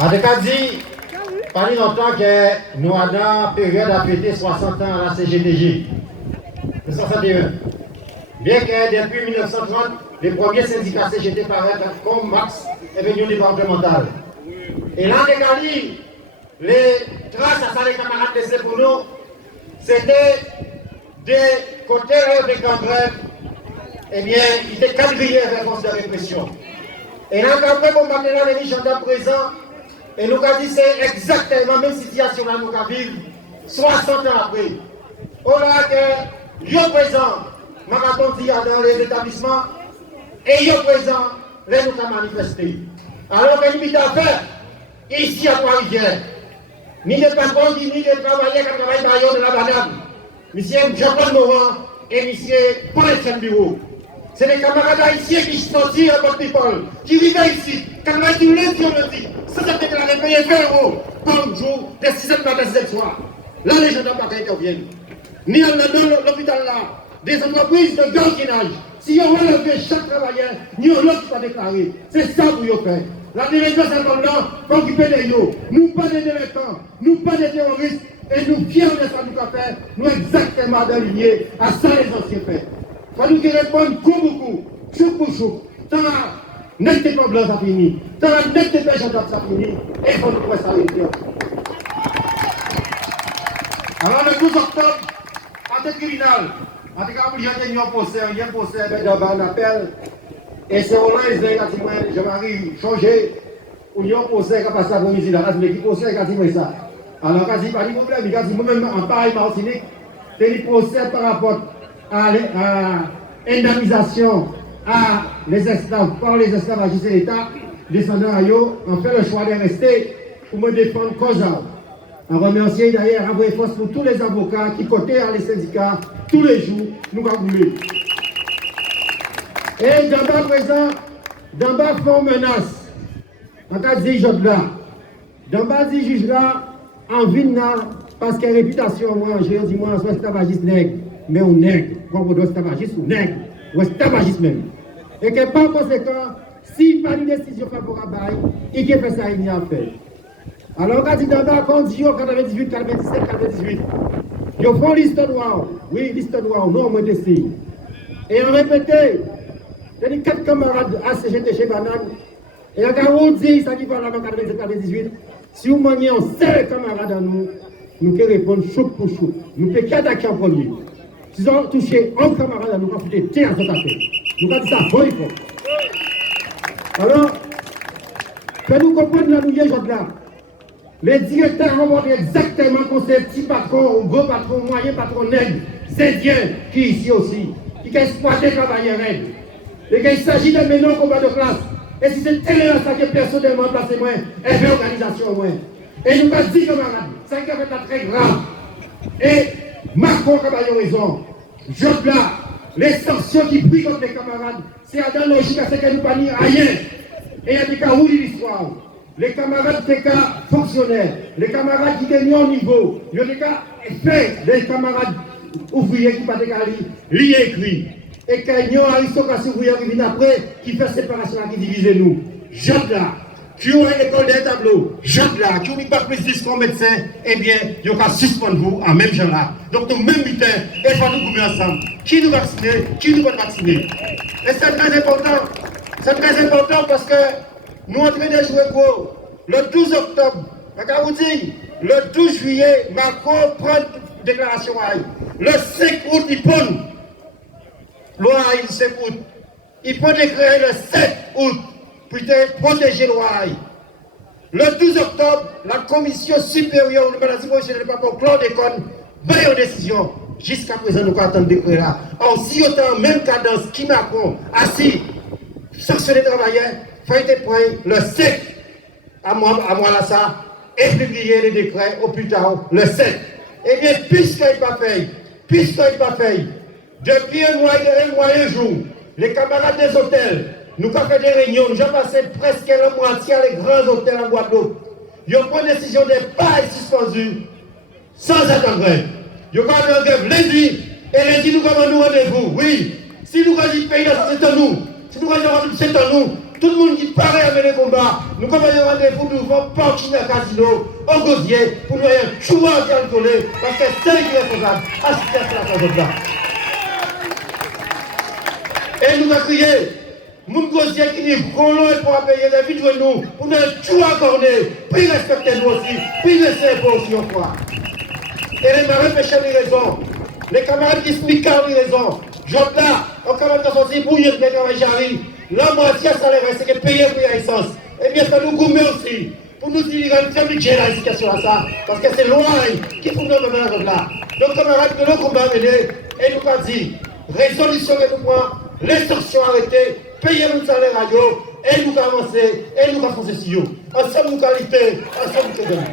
En tout cas, dit, pas longtemps que nous avons une période à fêter 60 ans à la CGTJ. C'est 61. Bien que depuis 1930, les premiers syndicats CGT paraissent comme Max est venu départemental. Et là, les traces à ça, les camarades de pour nous, c'était des côtés des grèves, eh bien, ils étaient quadrillés avec force de répression. Et là, quand on va maintenant les gendarmes présents, et nous avons dit c'est exactement la même situation que nous vivons 60 ans après. On a que yo présent, marathon dans les établissements, et yo présent, les nous avons manifesté. Alors que nous avons fait, ici à Trois-Rivières, ni des patrons, ni des travailleurs qui travaillent dans de la banane. Monsieur Jean-Paul Morand et monsieur Paul Bureau. C'est les camarades haïtiens qui sont sortis à votre people, qui vivent ici, quand on a dit lundi au lundi, sans être déclaré payer 20 € par jour, de 6h matin à 6h soir. Là, les gens n'ont pas interviennent. Ni dans l'hôpital là, des entreprises de gardiennage. Si on relève chaque travailleur, ni on l'autre qui va déclarer. C'est ça que vous faites. La délinquance est comme là, pour occuper les yo. Nous pas des délinquants, nous pas des terroristes, et nous fiers de ça nous avons fait, nous exactement alignés à ça les anciens faits. Il faut nous répondre beaucoup, chouk pour chouk. Tant net des blancs ça fini, tant net des pêches ça fini, et il faut nous trouver ça arrêter. Alors le 12 octobre, en tête criminelle, en tout cas, il y a un procès, un appel, et c'est au lendemain, Jean-Marie changé, il y a un procès qui a passé à Bomizi, mais qui procès qui a dit ça. Alors, quand il n'y a pas de problème, il a dit moi-même en pareil Martinique, c'est le procès par rapport à l'indemnisation à les esclaves, par les esclavagistes de l'État, descendant à eux, ont fait le choix de rester pour me défendre cause. En remercier d'ailleurs à force pour tous les avocats qui côté les syndicats tous les jours, nous avons voulu. Et d'en bas présent, d'en bas font menace. En cas de juge là, d'en bas du juge là, en ville là, parce que réputation, moi, je dis moi, je suis esclavagiste nègre, mais on nègre, quand on doit esclavagiste ou nègre, ou esclavagiste même. Et que par conséquent, s'il n'y a pas une décision favorable, il peut faire ça, il n'y a fait. Alors, quand il y a d'abord, quand on dit 98, 97, 98, ils font liste noire. Oui, liste noire, non, moi, d'essayer. Et on répétait, il y a 4 camarades à CGT chez Banane, et on dit, ça qui va là, 97, 98, si vous maniez un seul camarade à nous, nous pouvons répondre choc pour choc. Nous pouvons attaquer en premier. Si on touché un camarade à nous, on peut tirer à cette affaire. Nous avons dit ça, bon, il faut. Alors, faites-nous comprendre la nouille là. Les directeurs vont montrer exactement qu'on c'est petit patron, gros patron, moyen patron, nègre, indien, qui est ici aussi, qui a exploité les travailleurs. Et qu'il s'agit de mener un combat de classe. Et si c'est tel ça que personnellement placé moi, et fait organisation moi. Et nous avons dit camarades, ça qui a fait très grave. Et Macron a raison. Je là, les sanctions qui prient contre les camarades, c'est à dans logique à ce que nous pas ni rien. Et il y a des cas où l'histoire. Les camarades des cas fonctionnaires, les camarades qui étaient au niveau, il y a des cas faits, les camarades ouvriers qui pas des cas liés écrits. Et qu'il y a une aristocratie ouvrière qui vient après, qui fait séparation, qui divise nous. Jacques là, qui ont une école des tableaux, Jacques là, qui ont pas plus de 10 comme médecin, eh bien, il y a suspendre vous en même genre là. Donc, nous, même butin, il faut nous gouverner ensemble. Qui nous vacciner, qui nous va vacciner. Et c'est très important. C'est très important parce que nous sommes en train de jouer gros. Le 12 octobre, vous dire, le 12 juillet, Macron prend une déclaration. Le 5 août, il prend. Loi le 5 août. Il peut déclarer le 7 août pour protéger la loi. Le 12 octobre, la commission supérieure de maladie professionnelle de Papa Claude Déconne va en décision. Jusqu'à présent, nous attendons le décret là. En si autant, même cadence, qui Macron assis, sanctionner les travailleurs, fait point le 7 à moi là ça, et publier les décrets au plus tard, le 7. Eh bien, puisqu'il n'est pas fait, depuis un mois et un jour, les camarades des hôtels, nous avons fait des réunions, nous avons passé presque la moitié à les grands hôtels en Guadeloupe. Ils ont pris une décision de ne pas être suspendus sans attendre. Ils ont fait un grève lundi, et lundi nous avons un rendez-vous. Oui, si nous avons dit pays, c'est à nous. Si nous avons dit c'est à nous, tout le monde qui paraît avec les combats, nous commençons rendez-vous, nous vont partir dans le casino, au gosier, pour nous avoir un choix bien collé, parce que c'est qui est responsable, assister à la chose là. Et nous avons crié, mon gosier qui dit, qu'on pour payer des vies de nous, pour nous un choix accordé, puis respecter nous aussi, puis laisser pour aussi on croit. Et les marins pêcheurs ont raison, les camarades qui se piquent ont raison. J'entends là, on commence à sortir bouillir de mes j'arrive. La moitié salaire, c'est que payer pour l'essence. Eh bien, ça nous gourmet aussi. Pour nous dire, il y a un budget la situation à ça. Parce que c'est loin qui faut nous donner la là. Donc, camarades, que nous combat mené, et nous avons dit, résolution que nous prenons, les sanctions arrêtées, payer notre salaire à eux, et nous avancer, et nous avancer sur eux. Ensemble, nous qualité, ensemble, nous donner.